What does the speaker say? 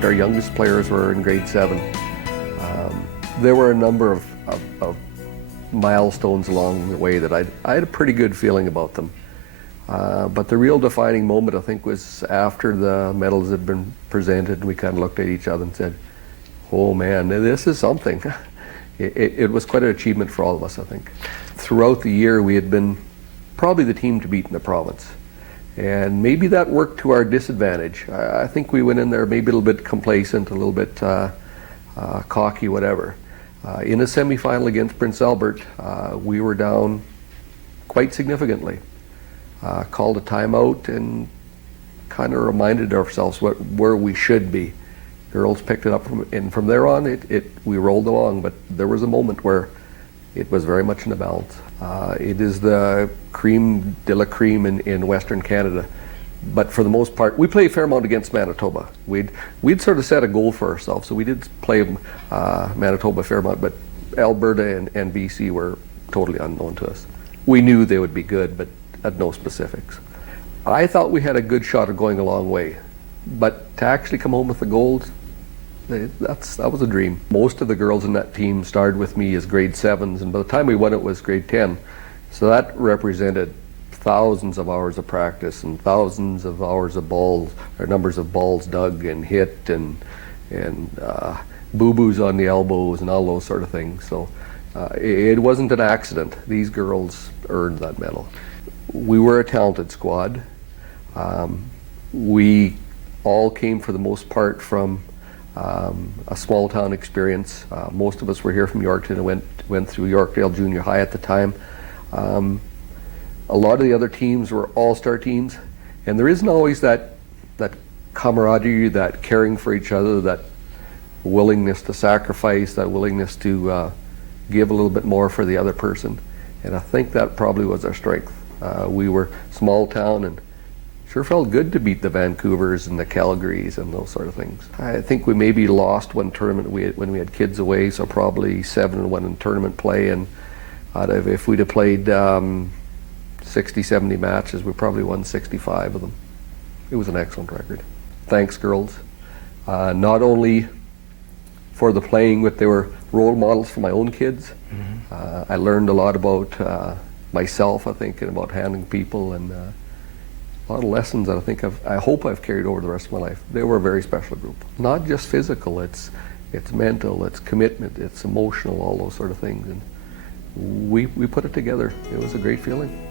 but our youngest players were in grade 7. There were a number of milestones along the way that I had a pretty good feeling about them. But the real defining moment, I think, was after the medals had been presented and we kind of looked at each other and said, oh man, this is something. It was quite an achievement for all of us, I think. Throughout the year, we had been probably the team to beat in the province. And maybe that worked to our disadvantage. I think we went in there maybe a little bit complacent, a little bit cocky, whatever. In a semifinal against Prince Albert, we were down quite significantly. Called a timeout and kind of reminded ourselves where we should be. Girls picked it up, and from there on, we rolled along. But there was a moment where it was very much in the balance. It is the cream de la cream in Western Canada. But for the most part, we played a fair amount against Manitoba. We'd sort of set a goal for ourselves, so we did play Manitoba a fair amount, but Alberta and BC were totally unknown to us. We knew they would be good, but had no specifics. I thought we had a good shot of going a long way, but to actually come home with the gold, that was a dream. Most of the girls in that team started with me as grade 7s, and by the time we won it was grade 10. So that represented thousands of hours of practice and thousands of hours of balls, or numbers of balls dug and hit, and boo-boos on the elbows and all those sort of things. So it wasn't an accident. These girls earned that medal. We were a talented squad. We all came for the most part from a small town experience. Most of us were here from Yorkton and went through Yorkdale Junior High at the time. A lot of the other teams were all-star teams, and there isn't always that camaraderie, that caring for each other, that willingness to sacrifice, that willingness to give a little bit more for the other person. And I think that probably was our strength. We were small town, and sure felt good to beat the Vancouvers and the Calgarys and those sort of things. I think we maybe lost one tournament when we had kids away, so probably 7-1 in tournament play, and if we'd have played 60, 70 matches, we probably won 65 of them. It was an excellent record. Thanks, girls. Not only for the playing, but they were role models for my own kids. I learned a lot about myself, I think, and about handling people, and a lot of lessons that I hope I've carried over the rest of my life. They were a very special group. Not just physical, it's mental, it's commitment, it's emotional, all those sort of things. And we put it together. It was a great feeling.